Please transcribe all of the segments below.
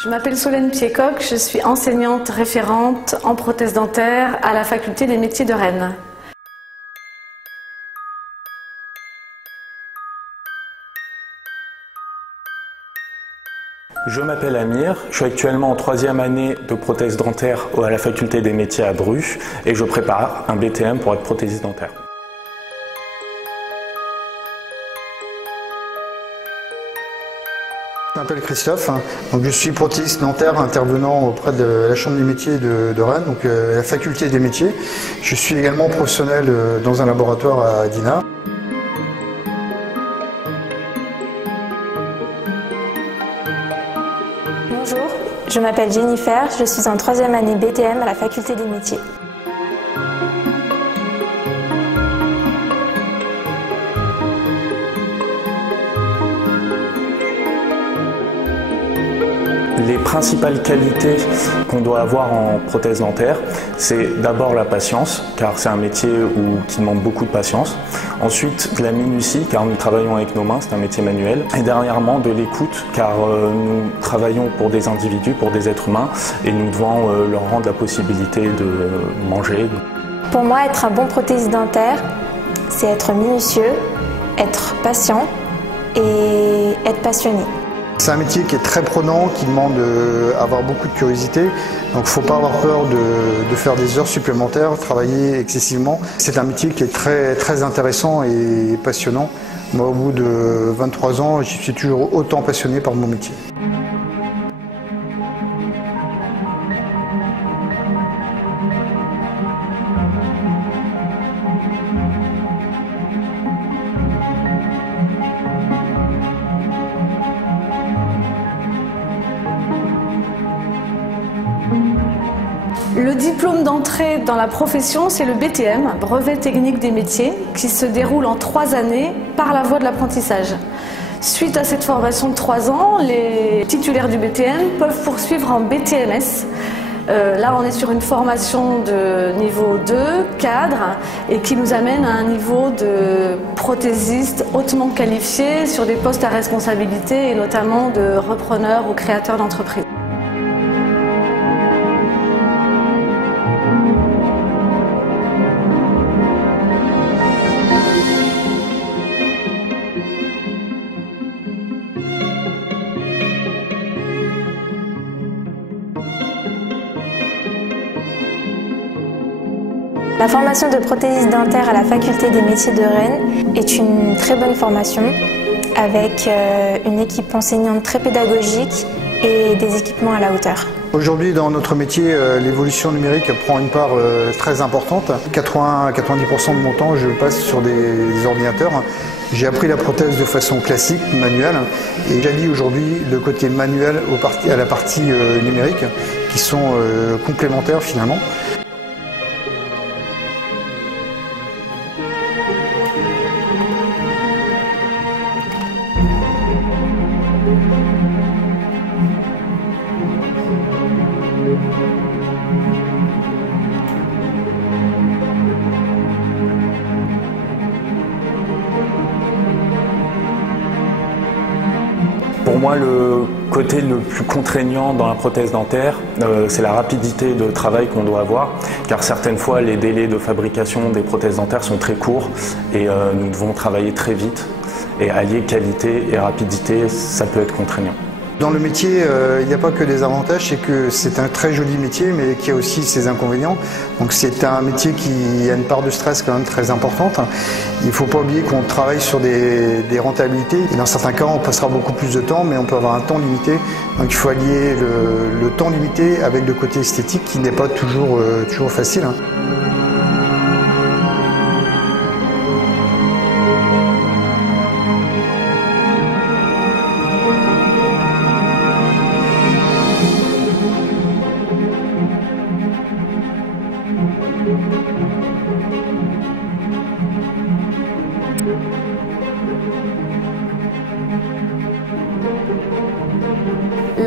Je m'appelle Solène Piécoq, je suis enseignante référente en prothèse dentaire à la Faculté des métiers de Rennes. Je m'appelle Amir, je suis actuellement en 3e année de prothèse dentaire à la Faculté des métiers à Bruges et je prépare un BTM pour être prothésiste dentaire. Je m'appelle Christophe, donc je suis prothésiste dentaire intervenant auprès de la Chambre des métiers de Rennes, donc la Faculté des métiers. Je suis également professionnel dans un laboratoire à Dinard. Bonjour, je m'appelle Jennifer, je suis en 3e année BTM à la Faculté des métiers. Les principales qualités qu'on doit avoir en prothèse dentaire, c'est d'abord la patience, car c'est un métier qui demande beaucoup de patience. Ensuite, de la minutie, car nous travaillons avec nos mains, c'est un métier manuel. Et dernièrement, de l'écoute, car nous travaillons pour des individus, pour des êtres humains, et nous devons leur rendre la possibilité de manger. Pour moi, être un bon prothésiste dentaire, c'est être minutieux, être patient et être passionné. C'est un métier qui est très prenant, qui demande avoir beaucoup de curiosité. Donc il ne faut pas avoir peur de faire des heures supplémentaires, travailler excessivement. C'est un métier qui est très intéressant et passionnant. Moi, au bout de 23 ans, je suis toujours autant passionné par mon métier. Le diplôme d'entrée dans la profession, c'est le BTM, brevet technique des métiers, qui se déroule en 3 années par la voie de l'apprentissage. Suite à cette formation de 3 ans, les titulaires du BTM peuvent poursuivre en BTMS. Là, on est sur une formation de niveau 2, cadre, et qui nous amène à un niveau de prothésiste hautement qualifié sur des postes à responsabilité et notamment de repreneur ou créateur d'entreprise. La formation de prothésiste dentaire à la Faculté des métiers de Rennes est une très bonne formation avec une équipe enseignante très pédagogique et des équipements à la hauteur. Aujourd'hui, dans notre métier, l'évolution numérique prend une part très importante. 80 à 90% de mon temps, je passe sur des ordinateurs. J'ai appris la prothèse de façon classique, manuelle, et j'allie aujourd'hui le côté manuel à la partie numérique, qui sont complémentaires finalement. Pour moi, le côté le plus contraignant dans la prothèse dentaire, c'est la rapidité de travail qu'on doit avoir, car certaines fois, les délais de fabrication des prothèses dentaires sont très courts et nous devons travailler très vite. Et allier qualité et rapidité, ça peut être contraignant. Dans le métier, il n'y a pas que des avantages, c'est que c'est un très joli métier, mais qui a aussi ses inconvénients. Donc c'est un métier qui a une part de stress quand même très importante. Il ne faut pas oublier qu'on travaille sur des rentabilités. Et dans certains cas, on passera beaucoup plus de temps, mais on peut avoir un temps limité. Donc il faut allier le temps limité avec le côté esthétique, qui n'est pas toujours facile.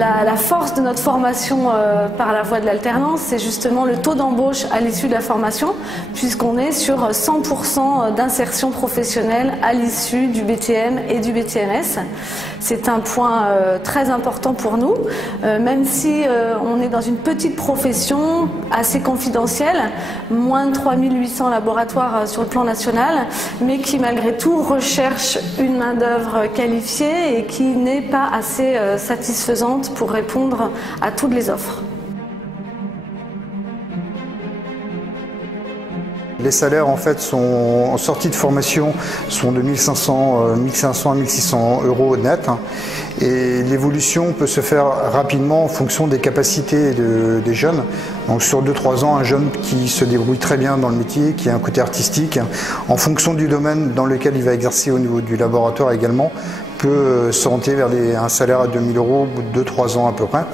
La force de notre formation par la voie de l'alternance, c'est justement le taux d'embauche à l'issue de la formation, puisqu'on est sur 100% d'insertion professionnelle à l'issue du BTM et du BTMS. C'est un point très important pour nous, même si on est dans une petite profession assez confidentielle, moins de 3800 laboratoires sur le plan national, mais qui malgré tout recherche une main-d'œuvre qualifiée et qui n'est pas assez satisfaisante pour répondre à toutes les offres. Les salaires en fait en sortie de formation sont de 1500 à 1600 euros net et l'évolution peut se faire rapidement en fonction des capacités des jeunes. Donc sur 2-3 ans, un jeune qui se débrouille très bien dans le métier, qui a un côté artistique, en fonction du domaine dans lequel il va exercer au niveau du laboratoire également, peut s'orienter vers un salaire à 2000 euros au bout de 2-3 ans à peu près.